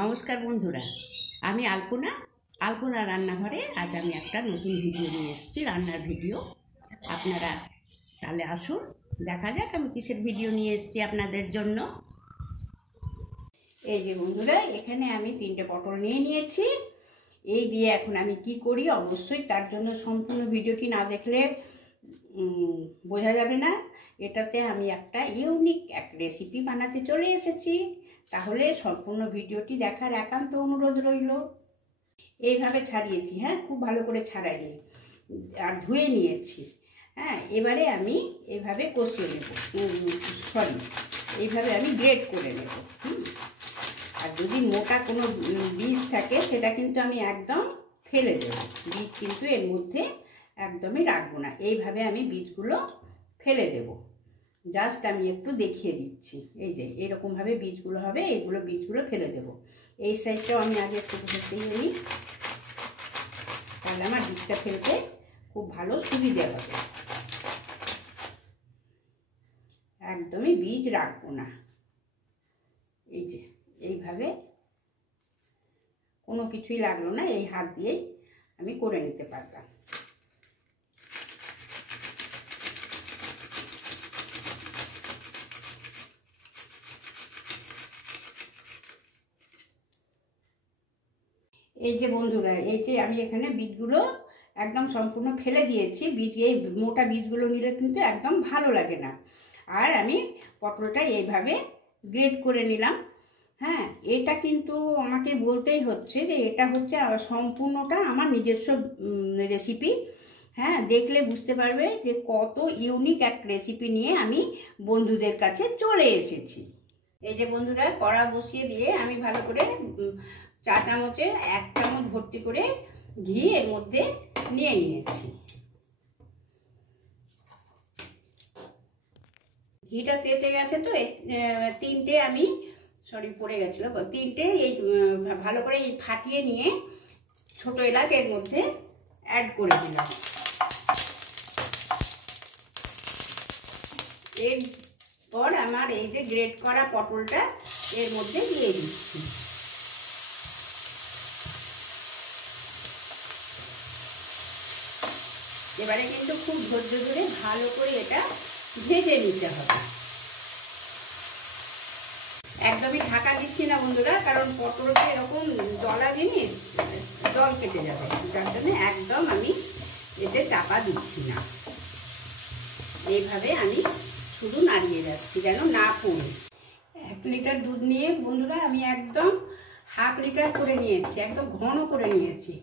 নমস্কার বন্ধুরা, আমি আলপনা রান্নাঘরে আজ আমি একটা নতুন ভিডিও নিয়ে এসেছি, রান্নার ভিডিও। আপনারা তাহলে আসুন, দেখা যাক আমি কিসের ভিডিও নিয়ে এসেছি আপনাদের জন্য। এই যে বন্ধুরা, এখানে আমি 3টে পটল নিয়ে নিয়েছি। এই দিয়ে এখন আমি কি করি, অবশ্যই তার জন্য সম্পূর্ণ ভিডিওটি না দেখলে বোঝা যাবে না। এটাতে আমি একটা ইউনিক এক রেসিপি বানাতে চলে এসেছি। তাহলে সম্পূর্ণ ভিডিওটি দেখার একান্ত অনুরোধ রইল। এইভাবে ছাড়িয়েছি, হ্যাঁ, খুব ভালো করে ছাড়াইনি আর ধুয়ে নিয়েছি। হ্যাঁ, এবারে আমি এইভাবে কষিয়ে নেব, এইভাবে আমি গ্রেট করে নেব। আর যদি মোটা কোনো বীজ থাকে সেটা কিন্তু আমি একদম ফেলে দেব, বীজ কিন্তু এর মধ্যে একদমই রাখবো না। এইভাবে আমি বীজগুলো ফেলে দেব। জাস্ট আমি একটু দেখিয়ে দিচ্ছি। এই যে এরকমভাবে বীজগুলো হবে, এইগুলো বীজগুলো ফেলে দেব। এই সাইডটাও আমি আগে একটু ঘষেই নিই, তাহলে আমার বীজটা ফেলতে খুব ভালো সুবিধে হবে। একদমই বীজ রাখবো না। এই যে এইভাবে কোনো কিছুই লাগলো না, এই হাত দিয়েই আমি করে নিতে পারলাম। এই যে বন্ধুরা, এই যে আমি এখানে বীজগুলো একদম সম্পূর্ণ ফেলে দিয়েছি। এই মোটা বীজগুলো নিলে কিন্তু একদম ভালো লাগে না। আর আমি পটলটা এইভাবে গ্রেট করে নিলাম। হ্যাঁ, এটা কিন্তু আমাকে বলতেই হচ্ছে যে এটা হচ্ছে সম্পূর্ণটা আমার নিজস্ব রেসিপি। হ্যাঁ, দেখলে বুঝতে পারবে যে কত ইউনিক এক রেসিপি নিয়ে আমি বন্ধুদের কাছে চলে এসেছি। এই যে বন্ধুরা, কড়া বসিয়ে দিয়ে আমি ভালো করে 4 চামচের 1 চামচ ভর্তি করে ঘি এর মধ্যে নিয়ে নিয়েছি। ঘিটা তেতে গেছে তো 3টে আমি পড়ে গেছিল 3টে এই ভালো করে ফাটিয়ে নিয়ে ছোট এলাচ এর মধ্যে অ্যাড করে দিলাম। এরপর আমার এই যে গ্রেট করা পটলটা এর মধ্যে দিয়ে দিচ্ছি। এবারে কিন্তু খুব ধৈর্য ধরে ভালো করে এটা ভেজে নিতে হবে। একদমই ঢাকা দিচ্ছি না বন্ধুরা, কারণ পটলটা এরকম জলা জিনিস, জল কেটে যাবে, যার জন্য একদম আমি এতে চাপা দিচ্ছি না। এইভাবে আমি শুধু নাড়িয়ে যাচ্ছি যেন না পুড়ে। 1 লিটার দুধ নিয়ে বন্ধুরা আমি একদম ½ লিটার করে নিয়েছি, একদম ঘন করে নিয়েছি।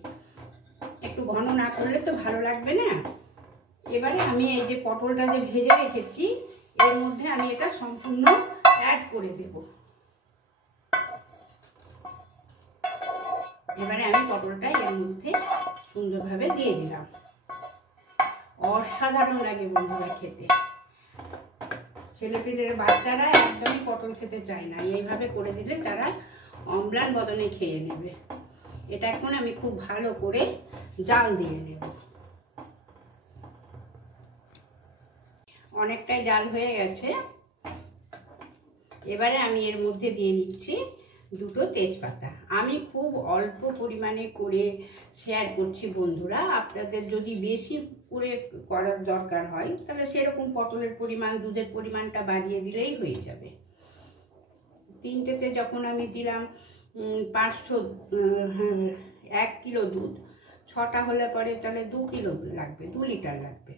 একটু ঘন না করলে তো ভালো লাগবে না। এবারে আমি এই যে পটলটা যে ভেজে রেখেছি এর মধ্যে আমি এটা সম্পূর্ণ অ্যাড করে দেব। এবারে আমি পটলটা এর মধ্যে সুন্দরভাবে দিয়ে দিলাম। অসাধারণ লাগে বন্ধুরা খেতে। ছেলেপিলের বাচ্চারা একদমই পটল খেতে চায় না, এইভাবে করে দিলে তারা অম্লান বদনে খেয়ে নেবে। এটা এখন আমি খুব ভালো করে জাল দিয়ে নেব। অনেকটাই জাল হয়ে গেছে। এবারে আমি এর মধ্যে দিয়ে নিচ্ছি 2টো তেজপাতা। আমি খুব অল্প পরিমাণে করে শেয়ার করছি বন্ধুরা। আপনাদের যদি বেশি করে করার দরকার হয় তাহলে সেরকম পটলের পরিমাণ, দুধের পরিমাণটা বাড়িয়ে দিলেই হয়ে যাবে। 3টেতে যখন আমি দিলাম 1 কিলো দুধ, 6টা হলে পরে তাহলে 2 কিলো লাগবে, 2 লিটার লাগবে।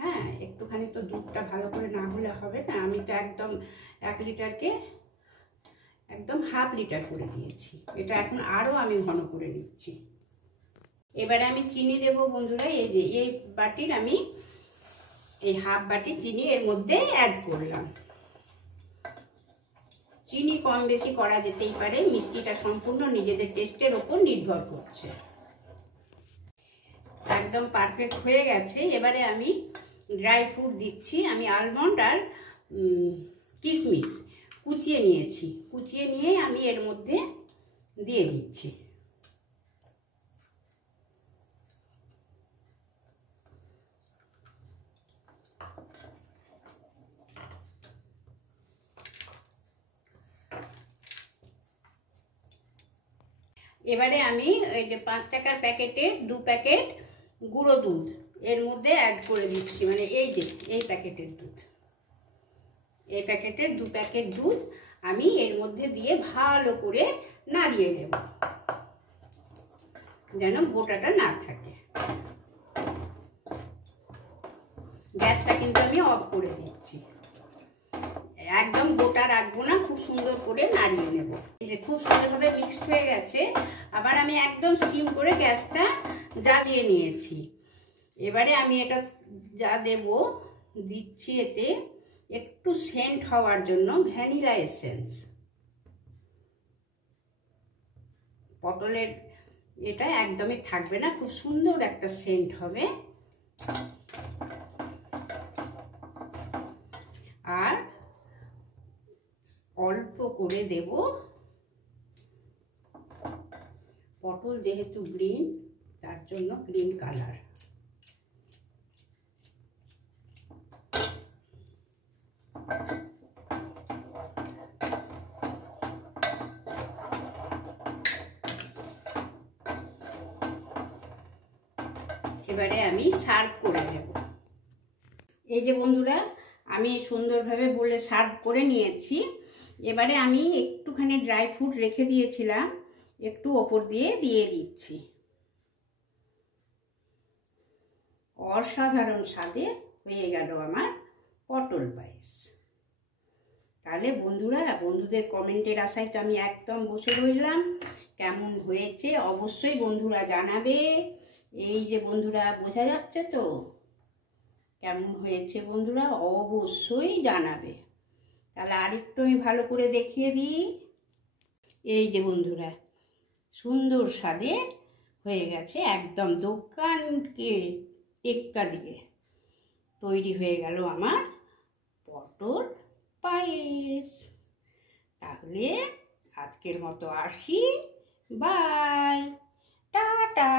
হ্যাঁ, একটুখানি তো দুধটা ভালো করে না হলে হবে না। আমি তো একদম 1 লিটারকে একদম ½ লিটার করে দিয়েছি। এটা এখন আরও আমি ঘন করে নিচ্ছি। এবারে আমি চিনি দেব বন্ধুরা। এই যে এই বাটির আমি এই ½ বাটি চিনি এর মধ্যে অ্যাড করলাম। চিনি কম বেশি করা যেতেই পারে, মিষ্টিটা সম্পূর্ণ নিজেদের টেস্টের ওপর নির্ভর করছে। একদম পারফেক্ট হয়ে গেছে। এবারে আমি ড্রাই ফ্রুট দিচ্ছি। আমি আলমন্ড আর কিশমিশ কুচিয়ে নিয়েছি, কুচিয়ে নিয়ে আমি এর মধ্যে দিয়ে দিচ্ছি। এবারে আমি এই যে 5 টাকার প্যাকেটের 2 প্যাকেট গুঁড়ো দুধ এর মধ্যে অ্যাড করে দিচ্ছি, মানে এই যে এই প্যাকেটের দুধ, এই প্যাকেটের 2 প্যাকেট দুধ আমি এর মধ্যে দিয়ে ভালো করে নাড়িয়ে নেব, যেন গোটাটা না থাকে। গ্যাসটা কিন্তু আমি অফ করে দিচ্ছি, একদম গোটা রাখবো না, খুব সুন্দর করে নাড়িয়ে নেব। এই যে খুব সুন্দরভাবে মিক্সড হয়ে গেছে। আবার আমি একদম সিম করে গ্যাসটা জ্বালিয়ে নিয়েছি। এবারে আমি এটা যা দেব দিচ্ছি, এতে একটু সেন্ট হওয়ার জন্য ভ্যানিলা এসেন্স। পটলের এটা একদমই থাকবে না, খুব সুন্দর একটা সেন্ট হবে। আর অল্প করে দেব, পটল যেহেতু গ্রিন তার জন্য গ্রিন কালার। এবারে আমি সার্ভ করে নেব। এই যে বন্ধুরা, আমি সুন্দরভাবে বলে সার্ভ করে নিয়েছি। এবারে আমি একটুখানি ড্রাই ফ্রুট রেখে দিয়েছিলাম, একটু ওপর দিয়ে দিচ্ছি। অসাধারণ স্বাদে হয়ে গেল আমার পটল পায়েস। তাহলে বন্ধুরা, বন্ধুদের কমেন্টের আশায় তো আমি একদম বসে রইলাম। কেমন হয়েছে অবশ্যই বন্ধুরা জানাবে। এই যে বন্ধুরা, বোঝা যাচ্ছে তো কেমন হয়েছে? বন্ধুরা অবশ্যই জানাবে। তাহলে আরেকটু আমি ভালো করে দেখিয়ে দিই। এই যে বন্ধুরা, সুন্দর স্বাদে হয়ে গেছে, একদম দোকানকে টেক্কা দিয়ে তৈরি হয়ে গেল আমার পটল পায়েস। তাহলে আজকের মতো আসি, বাই, টাটা।